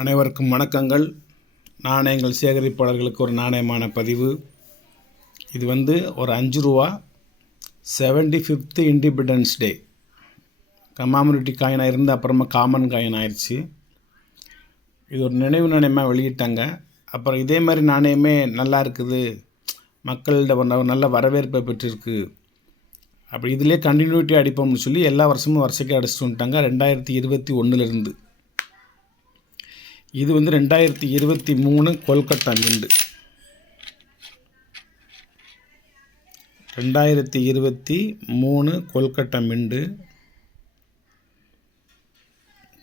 அனைவருக்கும் வணக்கங்கள். நாணயங்கள் சேகரிப்பாளர்களுக்கு ஒரு நாணயமான பதிவு. இது ஒரு 5 ரூபா 75th இண்டிபெண்டன்ஸ் டே கமாமினிட்டி காயினாக இருந்து அப்புறமா காமன் காயின் ஆயிடுச்சு. இது ஒரு நினைவு நாணயமாக வெளியிட்டாங்க. அப்புறம் இதே மாதிரி நாணயமே நல்லா இருக்குது, மக்கள்கிட்ட நல்ல வரவேற்பை பெற்றிருக்கு, அப்படி இதிலே கண்டினியூட்டி அடிப்போம்னு சொல்லி எல்லா வருஷமும் வருஷಕ್ಕೆ அடிச்சுட்டு வந்துட்டாங்க 2021 இது 2023 கொல்கத்தா மிண்டு. 2023 கொல்கத்தா மிண்டு.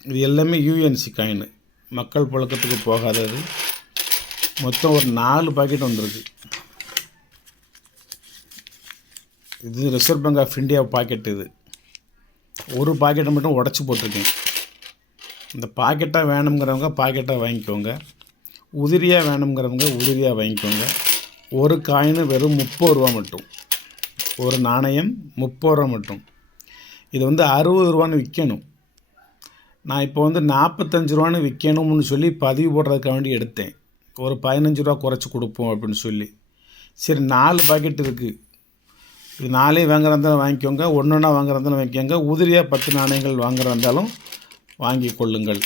இது எல்லாமே யூஎன்சி காயின், மக்கள் புழக்கத்துக்கு போகாதது. மொத்தம் ஒரு 4 பாக்கெட் வந்திருக்கு. இது reserve bank of India packet. இது ஒரு பாக்கெட்டை மட்டும் உடச்சி போட்டிருக்கேன். இந்த பாக்கெட்டாக வேணுங்கிறவங்க பாக்கெட்டாக வாங்கிக்கோங்க, உதிரியாக வேணுங்கிறவங்க உதிரியாக வாங்கிக்கோங்க. ஒரு காயின் வெறும் 30 ரூபா மட்டும், ஒரு நாணயம் 30 ரூபா மட்டும். இது 60 ரூபான்னு விற்கணும். நான் இப்போ 45 ரூபான்னு விற்கணும்னு சொல்லி பதிவு போடுறதுக்காக வேண்டி எடுத்தேன். ஒரு 15 ரூபா குறைச்சி கொடுப்போம் அப்படின்னு சொல்லி. சரி, 4 பாக்கெட் இருக்குது. இது 4 வாங்குறதா இருந்தாலும் வாங்கிக்கோங்க, ஒன்றா வாங்குறதா இருந்தாலும் வாங்கிக்கோங்க, உதிரியாக 10 நாணயங்கள் வாங்குறதா இருந்தாலும் வாங்கி கொள்ளுங்கள்.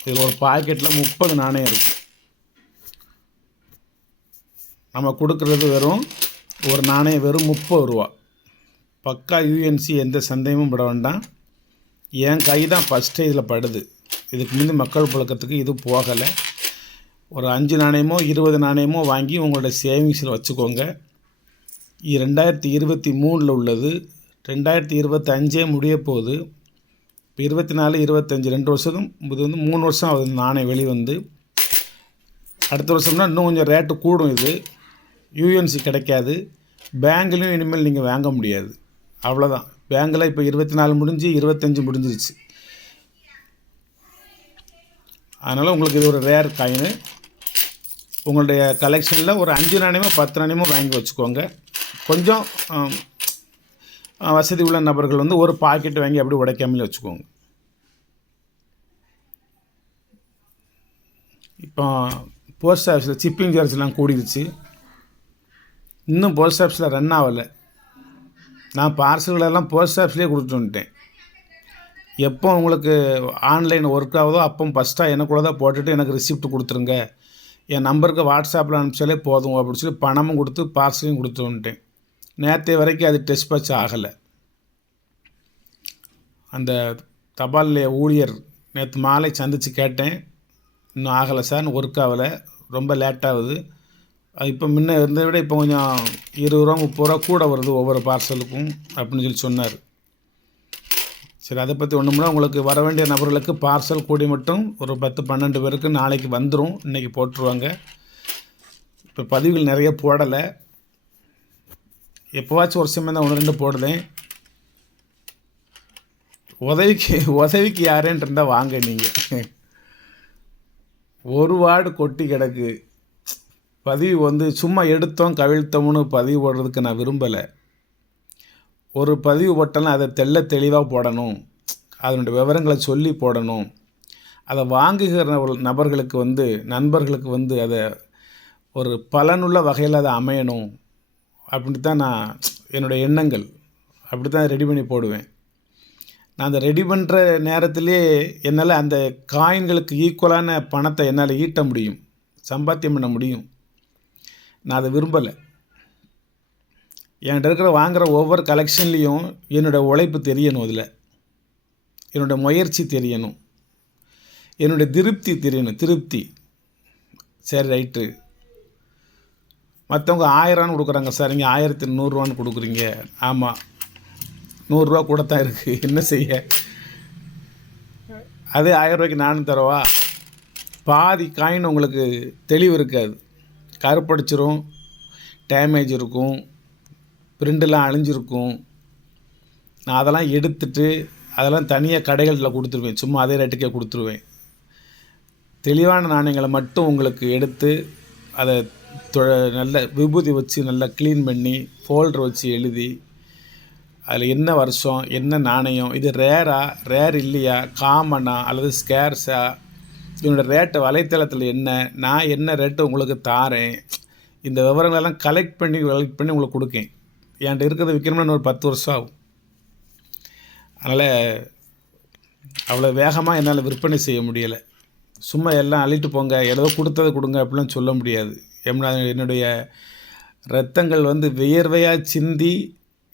இதில் ஒரு பாக்கெட்டில் 30 நாணயம் இருக்குது. நம்ம கொடுக்குறது வெறும் ஒரு நாணயம் வெறும் 30 ரூபா. பக்கா யூஎன்சி, எந்த சந்தேகமும் பட வேண்டாம். என் கை தான் ஃபஸ்ட்டே இதில் படுது. இதுக்கு முந்தி மக்கள் புழக்கத்துக்கு இது போகலை. ஒரு 5 நாணயமோ 20 நாணயமோ வாங்கி உங்களோட சேவிங்ஸில் வச்சுக்கோங்க. 2023 உள்ளது, 2025 முடிய போகுது. இப்போ 24, 25 2 வருஷம், இது 3 வருஷம் ஆகுது நாணயம் வெளிவந்து. அடுத்த வருஷம்னா இன்னும் கொஞ்சம் ரேட்டு கூடும். இது யூஎன்சி கிடைக்காது, பேங்க்லேயும் இனிமேல் நீங்கள் வாங்க முடியாது. அவ்வளோதான். பேங்கில் இப்போ 24 முடிஞ்சு 25 முடிஞ்சிருச்சு. அதனால் உங்களுக்கு இது ஒரு ரேர் காயின். உங்களுடைய கலெக்ஷனில் ஒரு 5 நாணயமோ 10 நாணயமோ வாங்கி வச்சுக்கோங்க. கொஞ்சம் வசதி உள்ள நபர்கள் ஒரு பாக்கெட் வாங்கி அப்படி உடைக்காமலே வச்சுக்கோங்க. இப்போ போஸ்ட் ஆஃபீஸில் சிப்பிங் சார்ஜ்லாம் கூடிடுச்சு. இன்னும் போஸ்ட் ஆஃபீஸில் ரன் ஆகலை. நான் பார்சல்களெல்லாம் போஸ்ட் ஆஃபீஸ்லேயே கொடுத்துட்டு வந்துட்டேன். எப்போ உங்களுக்கு ஆன்லைன் ஒர்க் ஆகுதோ அப்போ ஃபஸ்ட்டாக எனக்குள்ள தான் போட்டுட்டு எனக்கு ரிசிப்ட் கொடுத்துருங்க, என் நம்பருக்கு வாட்ஸ்அப்பில் அனுப்பிச்சாலே போதும் அப்படின்னு சொல்லி பணமும் கொடுத்து பார்சலையும் கொடுத்து வந்துட்டேன். நேற்று வரைக்கும் அது டிஸ்பேட்ச் ஆகலை. அந்த தபால் ஊழியர் நேற்று மாலை சந்தித்து கேட்டேன், இன்னும் ஆகலை சார், ஒர்க் ஆகலை, ரொம்ப லேட்டாகுது. இப்போ முன்ன இருந்ததை விட இப்போ கொஞ்சம் 20 ரூபா 30 ரூபா கூட வருது ஒவ்வொரு பார்சலுக்கும் அப்படின்னு சொல்லி சொன்னார். சரி, அதை பற்றி ஒன்றும்னா உங்களுக்கு வர வேண்டிய நபர்களுக்கு பார்சல் கூடி மட்டும் ஒரு 10-12 பேருக்கு நாளைக்கு வந்துடும். இன்றைக்கி போட்டுருவாங்க. இப்போ பதிவுகள் நிறைய போடலை, எப்போவாச்சும் ஒரு சமயம் தான் 1-2 போடுதேன். உதவிக்கு யாரேன்ட்டு இருந்தால் வாங்க. நீங்கள் ஒரு வார்டு கொட்டி கிடக்கு. பதிவு சும்மா எடுத்தோம் கவிழ்த்தோம்னு பதிவு போடுறதுக்கு நான் விரும்பலை. ஒரு பதிவு போட்டாலும் அதை தெளிவாக போடணும், அதனுடைய விவரங்களை சொல்லி போடணும். அதை வாங்குகிற நபர்களுக்கு நண்பர்களுக்கு அதை ஒரு பலனுள்ள வகையில் அதை அமையணும். அப்படி தான் நான் என்னுடைய எண்ணங்கள் அப்படி தான் ரெடி பண்ணி போடுவேன். நான் அந்த ரெடி பண்ணுற நேரத்திலே என்னால் அந்த காயின்களுக்கு ஈக்குவலான பணத்தை என்னால் ஈட்ட முடியும், சம்பாத்தியம் பண்ண முடியும். நான் அதை விரும்பலை. என்கிட்ட இருக்கிற வாங்குகிற ஒவ்வொரு கலெக்ஷன்லேயும் என்னோடய உழைப்பு தெரியணும், அதில் என்னோடய முயற்சி தெரியணும், என்னுடைய திருப்தி தெரியணும். திருப்தி. சரி, ரைட்டு. மற்றவங்க 1000 கொடுக்குறாங்க சார், நீங்கள் 1100 கொடுக்குறீங்க. ஆமாம், 100 ரூபா கூட தான் இருக்குது, என்ன செய்ய. அதே 1000 ரூபாய்க்கு நானும் தரவா? பாதி காயின் உங்களுக்கு தெளிவு இருக்காது, கருப்படிச்சிரும், டேமேஜ் இருக்கும், பிரிண்டெல்லாம் அழிஞ்சிருக்கும். நான் அதெல்லாம் எடுத்துட்டு அதெல்லாம் தனியாக கடைகளில் கொடுத்துருவேன், சும்மா அதே ரேட்டுக்கே கொடுத்துருவேன். தெளிவான நாணயங்களை மட்டும் உங்களுக்கு எடுத்து அதை நல்ல விபூதி வச்சு நல்லா க்ளீன் பண்ணி ஃபோல்டர் வச்சு எழுதி அதில் என்ன வருஷம், என்ன நாணயம், இது ரேரா, ரேர் இல்லையா, காமனா அல்லது ஸ்கேர்ஸா, இதனோட ரேட்டு வலைத்தளத்தில் என்ன, நான் என்ன ரேட்டு உங்களுக்கு தாரேன், இந்த விவரங்களெல்லாம் கலெக்ட் பண்ணி உங்களுக்கு கொடுக்கேன். என்கிட்ட இருக்கிறத விற்கணும்னா இன்னொரு 10 வருஷம் ஆகும். அதனால் அவ்வளோ வேகமாக என்னால் விற்பனை செய்ய முடியலை. சும்மா எல்லாம் அள்ளிட்டு போங்க, ஏதோ கொடுத்ததை கொடுங்க அப்படிலாம் சொல்ல முடியாது. என்னுடைய ரத்தங்கள் வந்து வியர்வையாக சிந்தி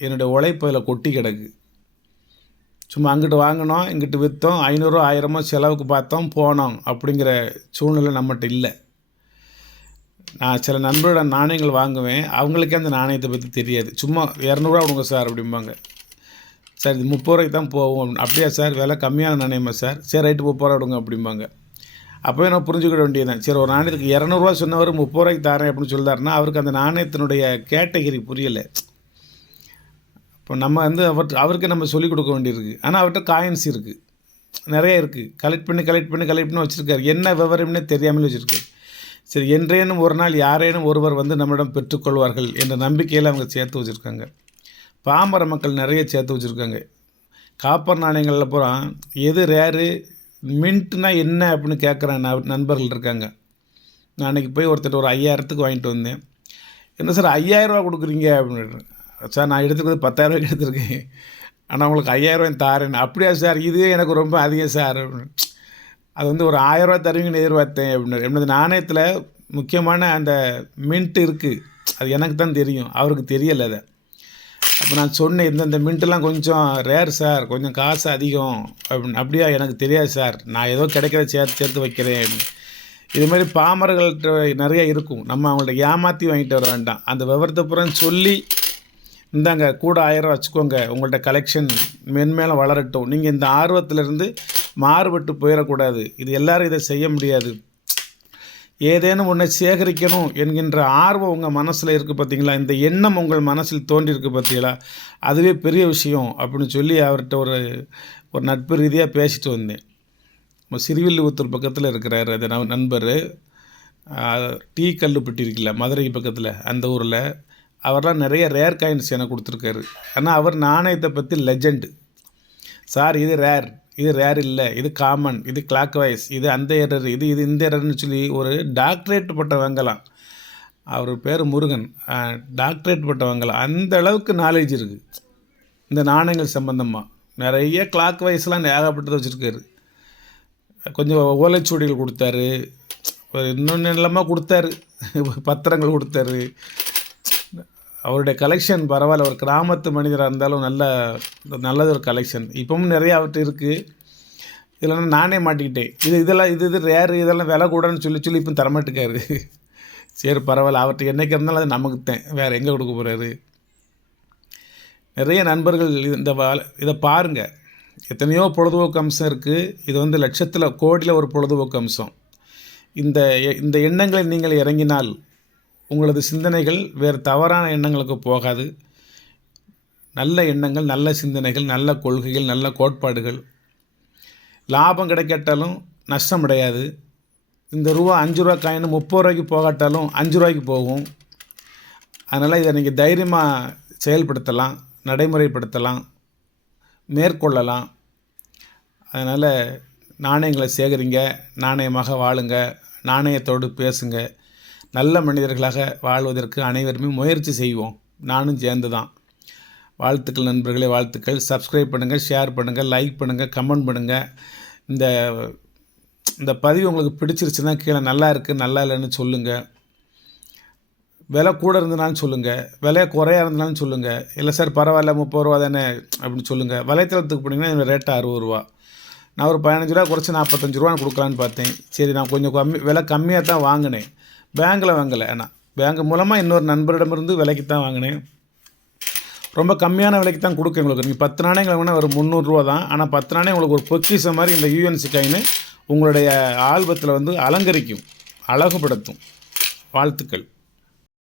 என்னுடைய உழைப்பு அதில் கொட்டி கிடக்கு. சும்மா அங்கிட்டு வாங்கினோம், இங்கிட்டு விற்றோம், 500 1000 செலவுக்கு பார்த்தோம் போனோம் அப்படிங்கிற சூழ்நிலை நம்மகிட்ட இல்லை. நான் சில நண்பரோட நாணயங்கள் வாங்குவேன், அவங்களுக்கே அந்த நாணயத்தை பற்றி தெரியாது. சும்மா 200 கொடுங்க சார் அப்படிம்பாங்க. சார் இது 30 ரூபாய்க்கு தான் போகும். அப்படியா சார், விலை கம்மியான நாணயமா சார், சரி ரைட்டு 30 கொடுங்க அப்படிம்பாங்க. அப்போவே நான் புரிஞ்சுக்கிட வேண்டியது தான். சரி ஒரு நாணயத்துக்கு 200 சொன்னவர் 30 ரூபாய்க்கு தரேன் அப்படின்னு சொல்லிட்டாருன்னா அவருக்கு அந்த நாணயத்தினுடைய கேட்டகரி புரியலை. இப்போ நம்ம வந்து அவருக்கு நம்ம சொல்லிக் கொடுக்க வேண்டியிருக்கு. ஆனால் அவர்கிட்ட காயின்ஸ் இருக்குது, நிறைய இருக்குது, கலெக்ட் பண்ணி வச்சுருக்காரு. என்ன விவரம்னே தெரியாமலே வச்சுருக்காரு. சரி என்றேனும் ஒரு நாள் யாரேனும் ஒருவர் வந்து நம்மிடம் பெற்றுக்கொள்வார்கள் என்ற நம்பிக்கையில் அவங்க சேர்த்து வச்சுருக்காங்க. பாமர மக்கள் நிறைய சேர்த்து வச்சுருக்காங்க. காப்பர் நாணயங்களில் பூரா எது ரேரு, மின்ட்னா என்ன அப்படின்னு கேட்குற நண்பர்கள் இருக்காங்க. நான் அன்றைக்கி போய் ஒருத்தர் ஒரு 5000க்கு வாங்கிட்டு வந்தேன். என்ன சார் 5000 கொடுக்குறீங்க அப்படின்னு. சார் நான் எடுத்துக்கிறது 10,000 எடுத்துருக்கேன், ஆனால் உங்களுக்கு 5000 தாரேன். அப்படியா சார், இதுவே எனக்கு ரொம்ப அதிகம் சார் அப்படின்னு. அது வந்து ஒரு 1000 தருவீங்கன்னு எதிர்பார்த்தேன் அப்படின்னு. என்னது நாணயத்தில் முக்கியமான அந்த மின்ட் இருக்குது, அது எனக்கு தான் தெரியும், அவருக்கு தெரியலை அதை. அப்போ நான் சொன்னேன், இந்த மின்ட்டெல்லாம் கொஞ்சம் ரேர் சார், கொஞ்சம் காசு அதிகம் அப்படின்னு. அப்படியா, எனக்கு தெரியாது சார், நான் ஏதோ கிடைக்கிறத சேர்த்து வைக்கிறேன் அப்படின்னு. இதுமாதிரி பாமர்கள்ட்ட நிறைய இருக்கும். நம்ம அவங்கள்ட்ட ஏமாற்றி வாங்கிட்டு வர வேண்டாம். அந்த விவரத்தை புறம் சொல்லி இந்தாங்க கூட 1000 வச்சுக்கோங்க, உங்கள்கிட்ட கலெக்ஷன் மென்மேலும் வளரட்டும், நீங்கள் இந்த ஆர்வத்திலிருந்து மாறுபட்டு போயிடக்கூடாது. இது எல்லோரும் இதை செய்ய முடியாது. ஏதேனும் ஒன்றை சேகரிக்கணும் என்கின்ற ஆர்வம் உங்கள் மனசில் இருக்குது பார்த்தீங்களா, இந்த எண்ணம் உங்கள் மனசில் தோன்றியிருக்கு பார்த்தீங்களா, அதுவே பெரிய விஷயம் அப்படின்னு சொல்லி அவர்கிட்ட ஒரு நட்பு ரீதியாக பேசிட்டு வந்தேன். சிறுவில்லிபுத்தூர் பக்கத்தில் இருக்கிறார் அது நண்பர். டீ கல்லுப்பட்டி இருக்குல்ல மதுரை பக்கத்தில், அந்த ஊரில் அவர்லாம் நிறைய ரேர் காயின்ஸ் எனக்கு கொடுத்துருக்காரு. ஆனால் அவர் நாணயத்தை பற்றி லெஜெண்டு. சார் இது ரேர் இல்லை, இது காமன், இது கிளாக் வைஸ், இது அந்த எரர், இது இந்த எரர்னு சொல்லி ஒரு டாக்டரேட் பட்ட வாங்கலாம். அவர் பேர் முருகன், டாக்டரேட் பட்ட வாங்கலாம். அந்த அளவுக்கு நாலேஜ் இருக்குது இந்த நாணயங்கள் சம்பந்தமாக. நிறைய கிளாக் வைஸ்லாம் ஏகப்பட்டதை வச்சுருக்காரு. கொஞ்சம் ஓலைச்சுவடிகள் கொடுத்தாரு, இன்னொன்று எல்லாமே கொடுத்தாரு, பத்திரங்கள் கொடுத்தாரு. அவருடைய கலெக்ஷன் பரவாயில்ல. ஒரு கிராமத்து மனிதராக இருந்தாலும் நல்லது ஒரு கலெக்ஷன். இப்பவும் நிறைய அவர்கிட்ட இருக்குது. இதில் நானே மாட்டிக்கிட்டேன். இது ரேரு, இதெல்லாம் விலை கூடன்னு சொல்லி இப்போ தரமாட்டுக்காரு. சரி பரவாயில்ல, அவர்கிட்ட என்றைக்கு இருந்தாலும் அது நமக்கு தான், வேறு எங்கே கொடுக்க போகிறாரு. நிறைய நண்பர்கள் இதை பாருங்கள். எத்தனையோ பொழுதுபோக்கு அம்சம் இருக்குது. இது வந்து லட்சத்தில் கோடியில் ஒரு பொழுதுபோக்கு அம்சம். இந்த எண்ணங்களை நீங்கள் இறங்கினால் உங்களது சிந்தனைகள் வேறு தவறான எண்ணங்களுக்கு போகாது. நல்ல எண்ணங்கள், நல்ல சிந்தனைகள், நல்ல கொள்கைகள், நல்ல கோட்பாடுகள். லாபம் கிடைக்காட்டாலும் நஷ்டம் அடையாது. இந்த 5 ரூபா காயின் 30 ரூபாய்க்கு போகாட்டாலும் 5 ரூபாய்க்கு போகும். அதனால் இதை நீங்கள் தைரியமாக செயல்படுத்தலாம், நடைமுறைப்படுத்தலாம், மேற்கொள்ளலாம். அதனால் நாணயங்களை சேகரிங்க, நாணயமாக வாழுங்க, நாணயத்தோடு பேசுங்க. நல்ல மனிதர்களாக வாழ்வதற்கு அனைவருமே முயற்சி செய்வோம். நானும் சேர்ந்து தான். வாழ்த்துக்கள் நண்பர்களே, வாழ்த்துக்கள். சப்ஸ்கிரைப் பண்ணுங்கள், ஷேர் பண்ணுங்கள், லைக் பண்ணுங்கள், கமெண்ட் பண்ணுங்கள். இந்த பதிவு உங்களுக்கு பிடிச்சிருச்சுன்னா கீழே நல்லா இருக்குது நல்லா இல்லைன்னு சொல்லுங்கள். விலை கூட இருந்தனாலும் சொல்லுங்கள், விலையை குறையா இருந்தாலும் சொல்லுங்கள். இல்லை சார் பரவாயில்ல 30 ரூபா தானே அப்படின்னு சொல்லுங்கள். வலைத்தளத்துக்கு போனீங்கன்னா இந்த ரேட்டு 60 ரூபா. நான் ஒரு 15 ரூபா குறைச்சி 45 ரூபான்னு கொடுக்கலான்னு பார்த்தேன். சரி நான் கொஞ்சம் விலை கம்மியாக தான் வாங்கினேன். பேங்கில் வாங்கலை, ஏன்னா பேங்க் மூலமாக இன்னொரு நண்பரிடமிருந்து விலைக்கு தான் வாங்கினேன். ரொம்ப கம்மியான விலைக்கு தான் கொடுக்க உங்களுக்கு. நீங்கள் 10 நாணயங்கள் வாங்கினா ஒரு 300 ரூபா தான். ஆனால் 10 நாணயம் உங்களுக்கு ஒரு பொக்கிஷம் மாதிரி இந்த யூஎன்சி காயின் உங்களுடைய ஆல்பத்தில் வந்து அலங்கரிக்கும், அழகுபடுத்தும். வாழ்த்துக்கள்.